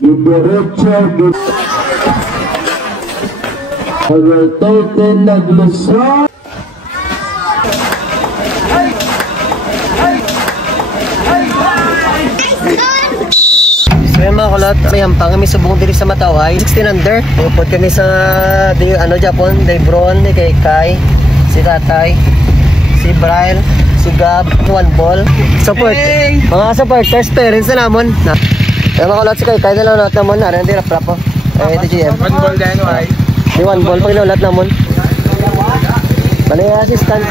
Diretso Overtaken naglusot. So yung mga kulot, may hampang kami subong diri sa Mataway 16 under. Pupod kami sa Japon, Daybron, kay Kai, si Tatay, si Brian, si Gab, one ball. Support, mga supporters, parents na namon. Yung mga kulot, si Kai na lang natin namon. Narin, hindi rap-rap po. Ito GM. One ball din, ay. Di one ball, pag inulat namon. Bali, assistant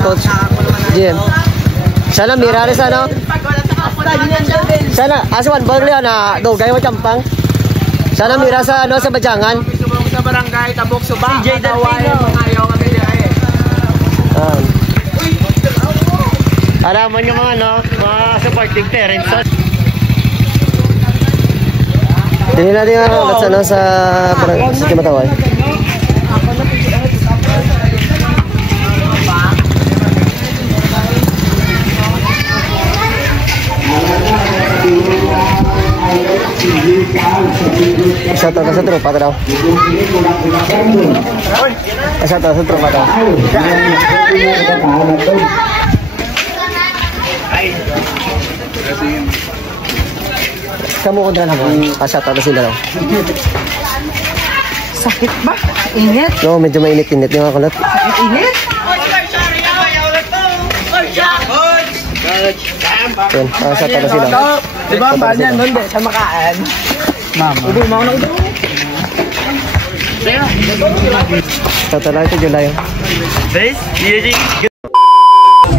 coach, GM. Siya lang, mirari sa ano? Sana, one ball liya na dugay mo campang. Sana mira sa ano sa Bajangan. Sa barangay Tabok Suba. DJ Delfino. Ayaw kami diay. Alam mo yung mga ano, mga supporting parents. Dili na din ako sa ano sa Mataway. Shoutout sa tropa daw. Shoutout sa tropa daw. Kamu kontra na mo. Shoutout sila daw. Sakit ba? Init? No, medyo mainit-init yung mga kulat. Init? Yun, shoutout na sila. Diba, paano yan doon sa makaan? Mama. Ubo, mga na ubo. Shoutout lang ito, July. Base?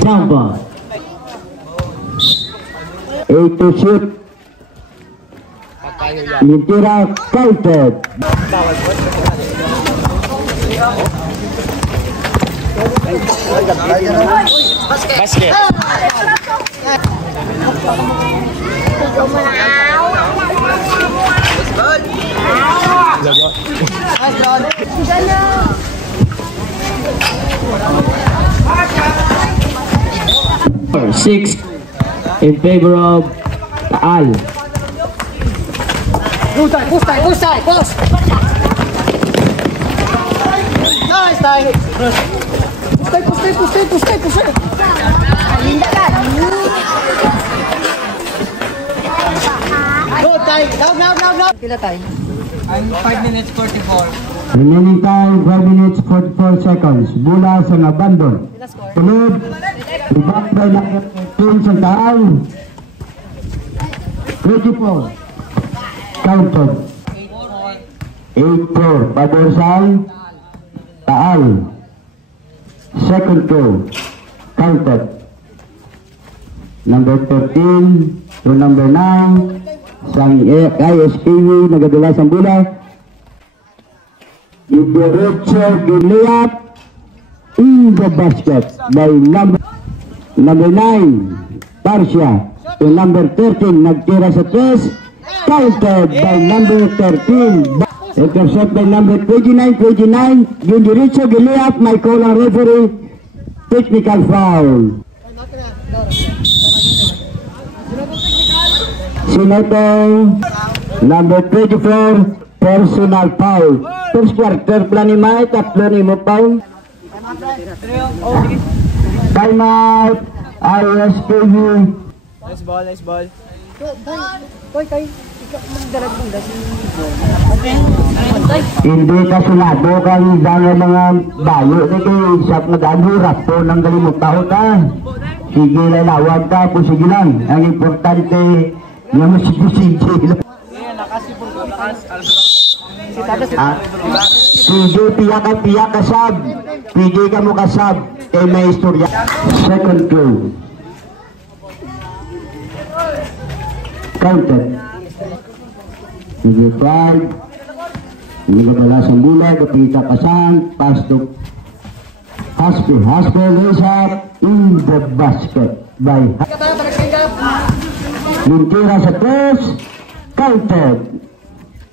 Bravo. 8 to shoot. Nitira counted. Basket. Six in favor of Taal. Push time. Nice time. Push. Linda ka. Go time. Down. Pila time? 5 minutes 44. Remaining time 5 minutes 44 seconds. Bola sa abandon. Tulog. Ibang by na team sa Taal. 24. Counted. 8-4. Paborsal. Taal. Second goal. Counted. Number 13 to number 9. Sang ISPV nagadula sang bola. Diretso giliap in the basket by number 9 Parsia to number 13 nagtira sa 3, counted by number 13, intercept by number 29 yung diretso giliap, may call ang referee, technical foul. Sinoto number 24 personal foul. First quarter plan ni Mike, tatlo ni mo foul. Time out. ISPV. Nice ball. Hindi ka sulado kang dahil mga bayo nito. Isap na ganurap po ng galimutaw ka. Sige lalawag ka po, sige lang. Ang importante na masigi-sige lang. Sige, piyak ka sab. Pigi ka mo ka sab. Kaya may istorya. Second goal. Counted. Sige, 5. Hindi ka pala sa mula. Kapita kasang. Pass to Haspel is up in the basket by Lintira sa cross. Counted.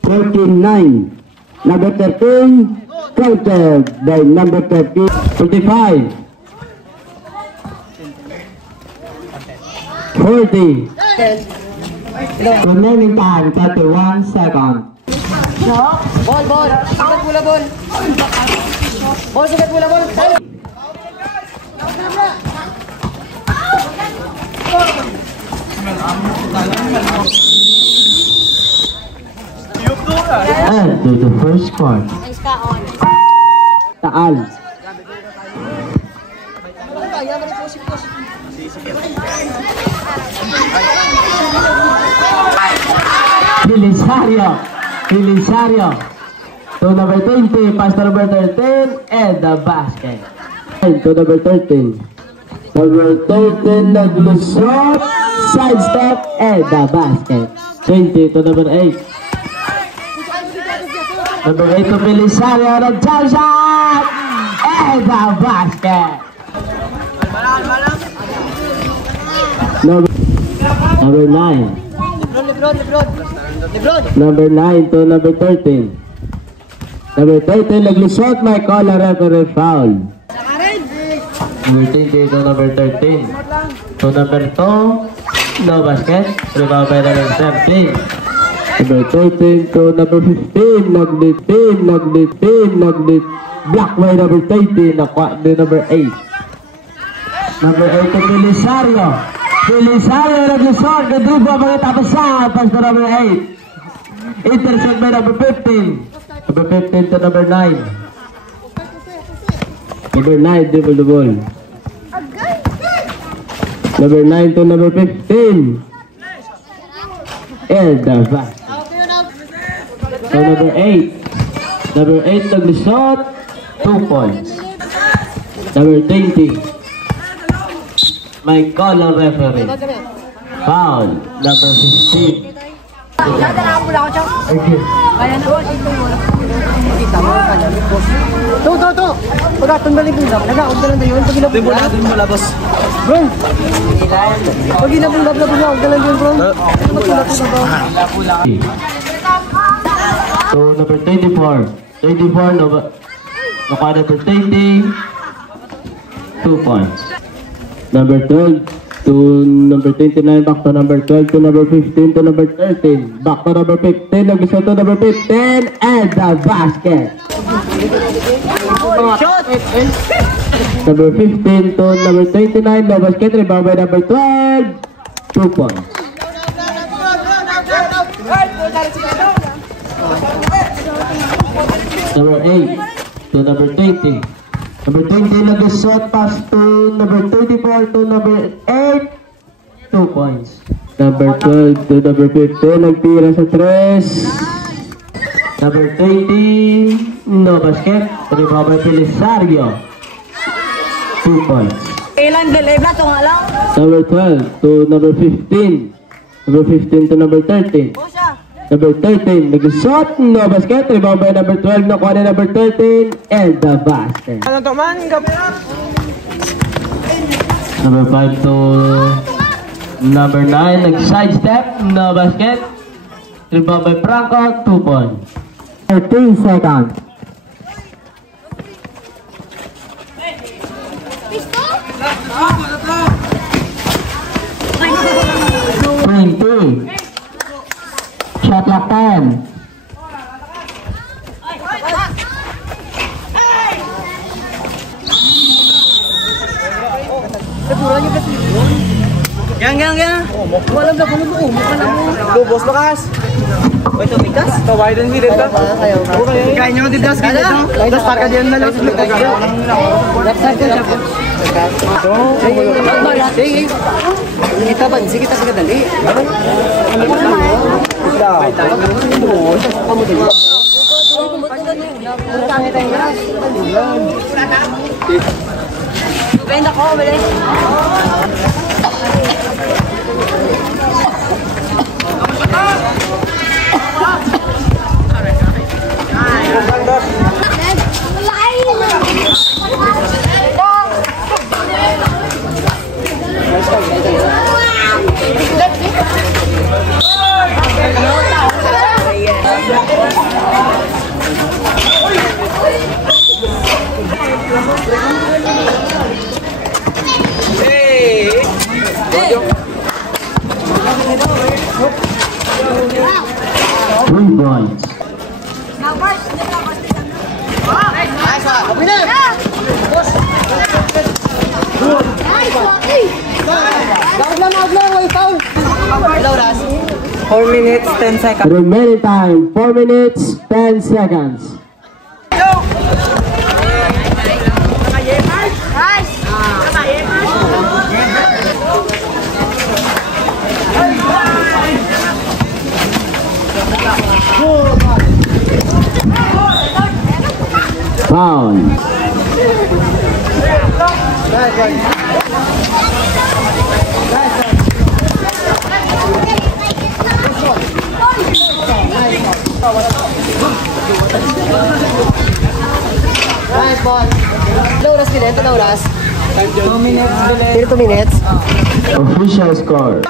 39. Number 13. Counted by number 13. 25. 40. Remaining time 31 seconds. Ball, ball. Sikat mula, ball. Ball, sikat mula, ball. And to the first court. Taal. Belisario. To number 20, pass to number 13, and the basket. And to number 13. Number 13, naglusot, sidestep, and the basket. 20 to number 8. Number 8 to Belisario, the jump shot, and the basket. Number 9. Lebron. Number 9 to number 13. Number 13, naglusot, may call a referee foul. Number 20 to number 13. To number 2, no basket. Rebound by number 17. Number 13 to number 15. Naglit. Block by number 20. Nakuha ni number 8. Number 8 to Belisario. Naglusot. Nadriba pagkatapos sa pass to number 8. Intercept by number 15. Number 15 to number 9. Number 9, dribble the ball. Number 9 to number 15. And the back. So number 8. Number 8, naglusot. 2 points. Number 20. May call ang referee. Foul. Number 15. To. Pagkatong balik mo lang. Nag-out na lang na yun. Pag inabula, boss. Bro. Pag inabula, huwag na lang yun, bro. So number 24. 24, number 20. 2 points. Number 12 to number 29, back to number 12 to number 15 to number 13. Back to number 15, nag-isa to number 15, and the basket. Number 15 to number 29, no basket, rebound by number 12, 2 points. Number 8 to number 20. Number 20, nag-shot pass to number 34 to number 8, 2 points. Number 12 to number 15, nagtira sa 3. Number 20, no basket, rebound by Belisario, 2 points. Ilan delay ba ito nga lang? Number 12 to number 15. Number 15 to number 13. Number 13, nag-shot, no basket, rebound by number 12, nakuha na number 13, and the basket. Ano to man? Number 5 to number 9, nag-sidestep, no basket, rebound by Franco, 2 points. 13 seconds. Shot clock 10. Yang. Walang na puno mo. Lubos bakas. Wait, tumitas? Tawai din bilit ka. Kaya nyo titas ka dito. Tapos taka diyan na lang. Left side ko siya po. Sige. Kita ba? Sige, kita dali. Benda ko, beli. points. Lauras. 4 minutes, 10 seconds. Remaining time, 4 minutes, 10 seconds. Foul. Nice ball. Lauras din ito, Lauras. 2 minutes delay. 2 minutes. Official score.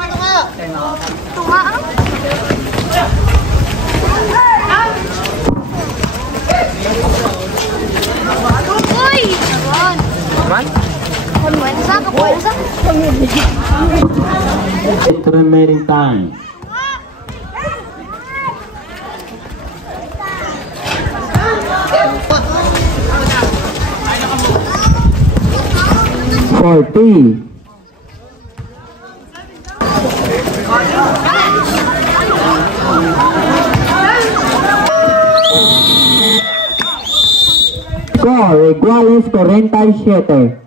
It's remaining time. $40. Score iguales 47.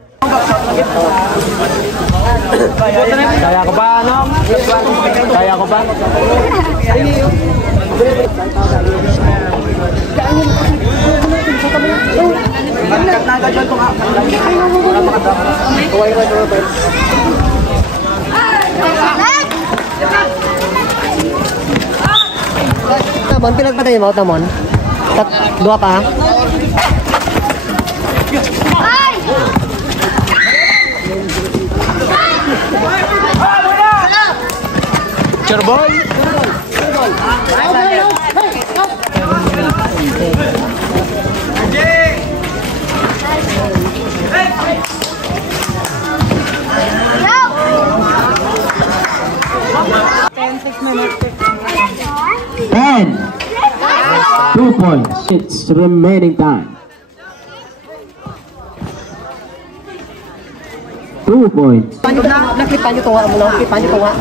Kaya ko ba, ano? Kaya ko ba? Tamon, pinagpatay mo, Tamon. Dua pa. Charboy! 10. 2 points. It's remaining time. 2 points. Nakipan nyo tunga mo, nakipan nyo tunga.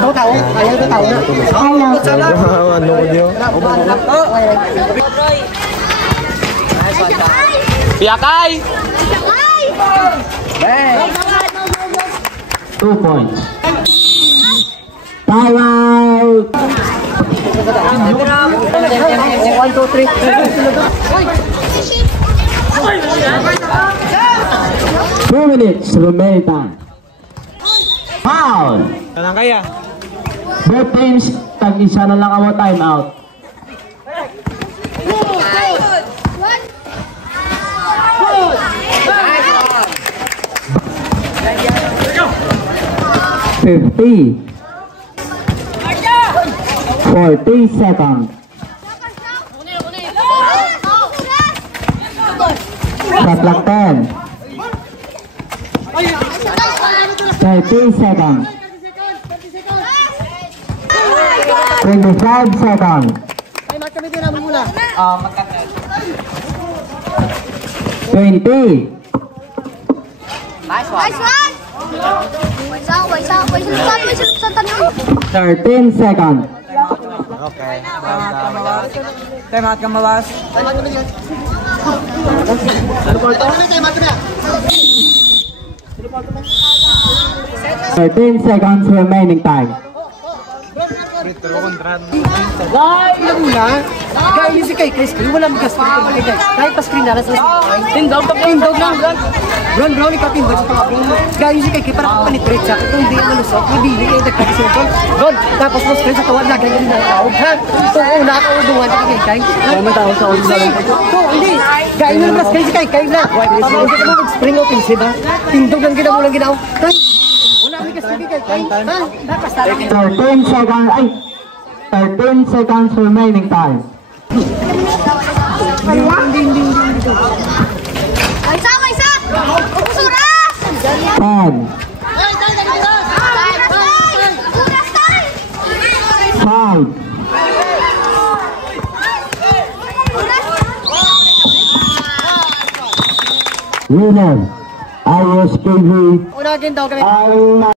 Tao tao, ayaw na tao na. Ano nyo? Piyakay! 2 points. Time out. 1, 2, 3. 2 minutes remaining time. Foul. Talang kaya? Both teams, tag-isa na lang ang time out. $50. 40 seconds. Shot clock 10. 30 seconds. 25 seconds. 20. Nice one. 13 seconds. Time out ka mawas. 13 seconds remaining time. Gaya yung si Kay Chris, walang gas pa ito kay Kay. Kahit pa screen na lang sa tindog lang. Brown, ikaw tindog sa mga brown. Gaya yung si Kay, parang penetrate siya. Kung hindi yung malusok, mabili yung nagkakasipon. Brown, tapos mo screen sa tawad na ganyan na tawag. Ha? Ito, una ka udungan ka kay Kay. Kaya man tawag sa ulo sa lang. Ito, hindi. Gaya yung mas screen si Kay Kay na. Hindi ka mo mag-spring offensive ha? Tindog lang ginaw lang ginaw. Una may gas kay Kay. Ha? Dapat sa 13 seconds. Ay! 13 seconds remaining time. Isa! Suras! 10. 5. Winner, ISKB Una din daw kami. ang